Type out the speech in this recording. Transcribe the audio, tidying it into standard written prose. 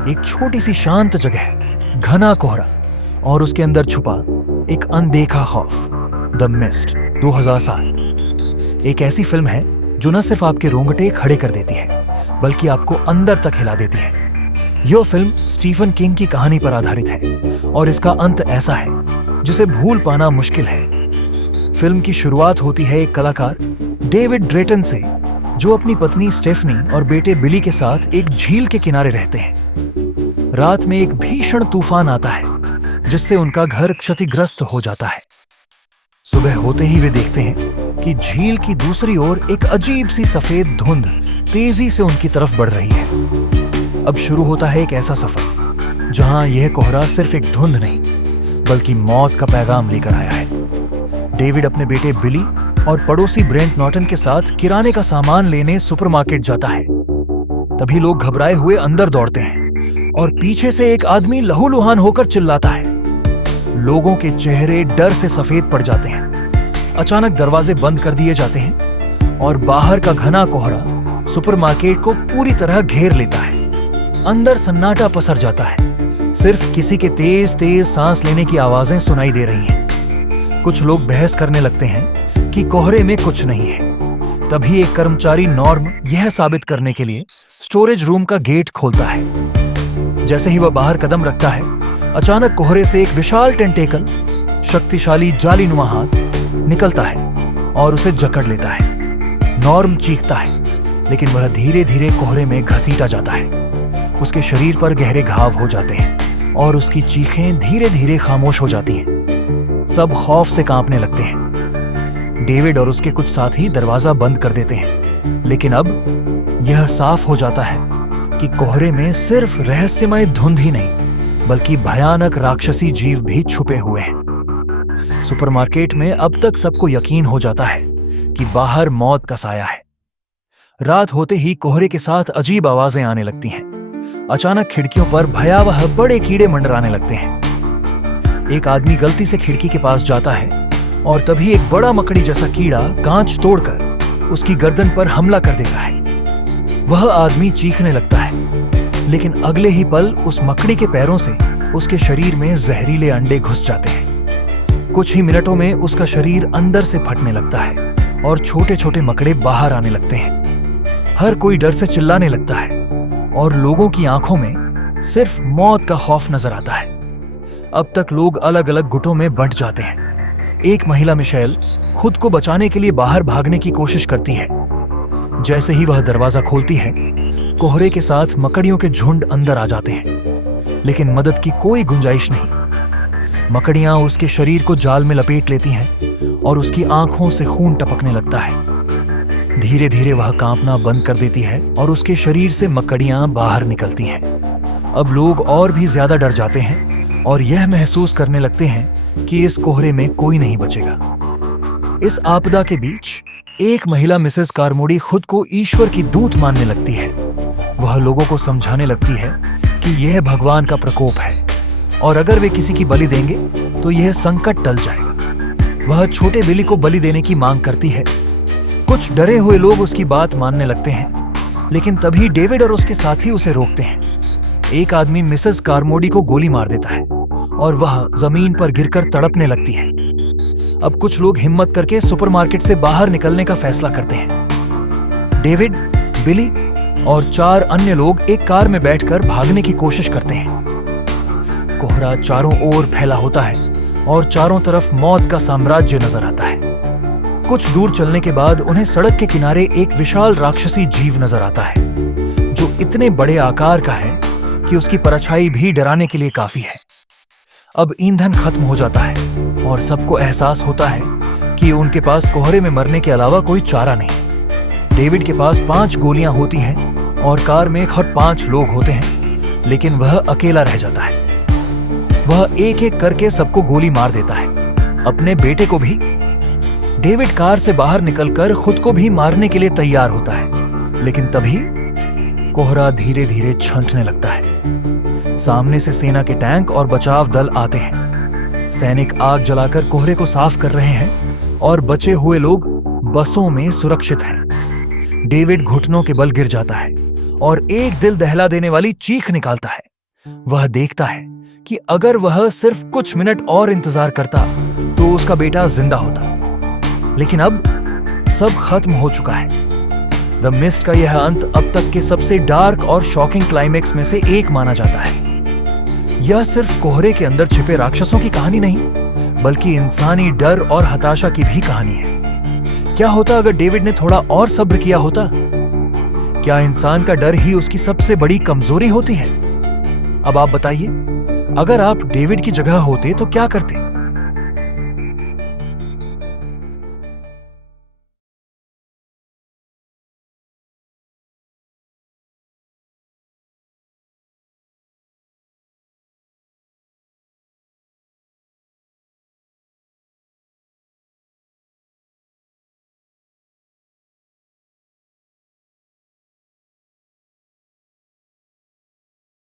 एक छोटी सी शांत जगह, घना कोहरा और उसके अंदर छुपा एक अनदेखा खौफ। द मिस्ट 2007 एक ऐसी फिल्म है जो न सिर्फ आपके रोंगटे खड़े कर देती है बल्कि आपको अंदर तक हिला देती है। यह फिल्म स्टीफन किंग की कहानी पर आधारित है और इसका अंत ऐसा है जिसे भूल पाना मुश्किल है। फिल्म की शुरुआत होती है एक कलाकार डेविड ड्रेटन से, जो अपनी पत्नी स्टेफनी और बेटे बिली के साथ एक झील के किनारे रहते हैं। रात में एक भीषण तूफान आता है जिससे उनका घर क्षतिग्रस्त हो जाता है। सुबह होते ही वे देखते हैं कि झील की दूसरी ओर एक अजीब सी सफेद धुंध तेजी से उनकी तरफ बढ़ रही है। अब शुरू होता है एक ऐसा सफर जहां यह कोहरा सिर्फ एक धुंध नहीं बल्कि मौत का पैगाम लेकर आया है। डेविड अपने बेटे बिली और पड़ोसी ब्रेंट नॉर्टन के साथ किराने का सामान लेने सुपरमार्केट जाता है। तभी लोग घबराए हुए अंदर दौड़ते हैं और पीछे से एक आदमी लहूलुहान होकर चिल्लाता है। लोगों के चेहरे डर से सफेद पड़ जाते हैं। अचानक दरवाजे बंद कर दिए जाते हैं और बाहर का घना कोहरा सुपरमार्केट को पूरी तरह घेर लेता है। अंदर सन्नाटा पसर जाता है। सिर्फ किसी के तेज तेज सांस लेने की आवाजें सुनाई दे रही हैं। कुछ लोग बहस करने लगते हैं कि कोहरे में कुछ नहीं है। तभी एक कर्मचारी नॉर्म यह साबित करने के लिए स्टोरेज रूम का गेट खोलता है। जैसे ही वह बाहर कदम रखता है, अचानक कोहरे से एक विशाल टेंटेकल, शक्तिशाली जालीनुमा हाथ निकलता है और उसे जकड़ लेता है। नॉर्म चीखता है, लेकिन वह धीरे धीरे कोहरे में घसीटा जाता है। उसके शरीर पर गहरे घाव हो जाते हैं और उसकी चीखें धीरे धीरे खामोश हो जाती हैं। सब खौफ से कांपने लगते हैं। डेविड और उसके कुछ साथी दरवाजा बंद कर देते हैं, लेकिन अब यह साफ हो जाता है कि कोहरे में सिर्फ रहस्यमय धुंध ही नहीं बल्कि भयानक राक्षसी जीव भी छुपे हुए हैं। सुपरमार्केट में अब तक सबको यकीन हो जाता है कि बाहर मौत का साया है। रात होते ही कोहरे के साथ अजीब आवाजें आने लगती हैं। अचानक खिड़कियों पर भयावह बड़े कीड़े मंडराने लगते हैं। एक आदमी गलती से खिड़की के पास जाता है और तभी एक बड़ा मकड़ी जैसा कीड़ा कांच तोड़कर उसकी गर्दन पर हमला कर देता है। वह आदमी चीखने लगता है, लेकिन अगले ही पल उस मकड़ी के पैरों से उसके शरीर में जहरीले अंडे घुस जाते हैं। कुछ ही मिनटों में उसका शरीर अंदर से फटने लगता है और छोटे छोटे मकड़े बाहर आने लगते हैं। हर कोई डर से चिल्लाने लगता है और लोगों की आंखों में सिर्फ मौत का खौफ नजर आता है। अब तक लोग अलग अलग गुटों में बंट जाते हैं। एक महिला मिशेल खुद को बचाने के लिए बाहर भागने की कोशिश करती है। जैसे ही वह दरवाजा खोलती है, कोहरे के साथ मकड़ियों के झुंड अंदर आ जाते हैं, लेकिन मदद की कोई गुंजाइश नहीं। मकड़ियां उसके शरीर को जाल में लपेट लेती हैं और उसकी आंखों से खून टपकने लगता है। धीरे धीरे वह कांपना बंद कर देती है और उसके शरीर से मकड़ियां बाहर निकलती हैं। अब लोग और भी ज्यादा डर जाते हैं और यह महसूस करने लगते हैं कि इस कोहरे में कोई नहीं बचेगा। इस आपदा के बीच एक महिला मिसेस कारमोडी खुद को ईश्वर की दूत मानने लगती है। वह लोगों को समझाने लगती है कि यह भगवान का प्रकोप है और अगर वे किसी की बलि देंगे तो यह संकट टल जाएगा। वह छोटे बिली को बलि देने की मांग करती है। कुछ डरे हुए लोग उसकी बात मानने लगते हैं, लेकिन तभी डेविड और उसके साथी उसे रोकते हैं। एक आदमी मिसेस कारमोडी को गोली मार देता है और वह जमीन पर गिरकर तड़पने लगती है। अब कुछ लोग हिम्मत करके सुपरमार्केट से बाहर निकलने का फैसला करते हैं। डेविड, बिली और 4 अन्य लोग एक कार में बैठकर भागने की कोशिश करते हैं। कोहरा चारों ओर फैला होता है और चारों तरफ मौत का साम्राज्य नजर आता है। कुछ दूर चलने के बाद उन्हें सड़क के किनारे एक विशाल राक्षसी जीव नजर आता है, जो इतने बड़े आकार का है कि उसकी परछाई भी डराने के लिए काफी है। अब ईंधन खत्म हो जाता है और सबको एहसास होता है कि उनके पास कोहरे में मरने के अलावा कोई चारा नहीं। डेविड के पास 5 गोलियां होती हैं और कार में हर 5 लोग होते हैं, लेकिन वह अकेला रह जाता है। वह एक एक करके सबको गोली मार देता है, अपने बेटे को भी। डेविड कार से बाहर निकलकर खुद को भी मारने के लिए तैयार होता है, लेकिन तभी कोहरा धीरे धीरे छंटने लगता है। सामने से सेना के टैंक और बचाव दल आते हैं। सैनिक आग जलाकर कोहरे को साफ कर रहे हैं और बचे हुए लोग बसों में सुरक्षित हैं। डेविड घुटनों के बल गिर जाता है और एक दिल दहला देने वाली चीख निकालता है। वह देखता है कि अगर वह सिर्फ कुछ मिनट और इंतजार करता तो उसका बेटा जिंदा होता। लेकिन अब सब खत्म हो चुका है। द मिस्ट का यह अंत अब तक के सबसे डार्क और शॉकिंग क्लाइमेक्स में से एक माना जाता है। यह सिर्फ कोहरे के अंदर छिपे राक्षसों की कहानी नहीं, बल्कि इंसानी डर और हताशा की भी कहानी है। क्या होता अगर डेविड ने थोड़ा और सब्र किया होता? क्या इंसान का डर ही उसकी सबसे बड़ी कमजोरी होती है? अब आप बताइए, अगर आप डेविड की जगह होते तो क्या करते?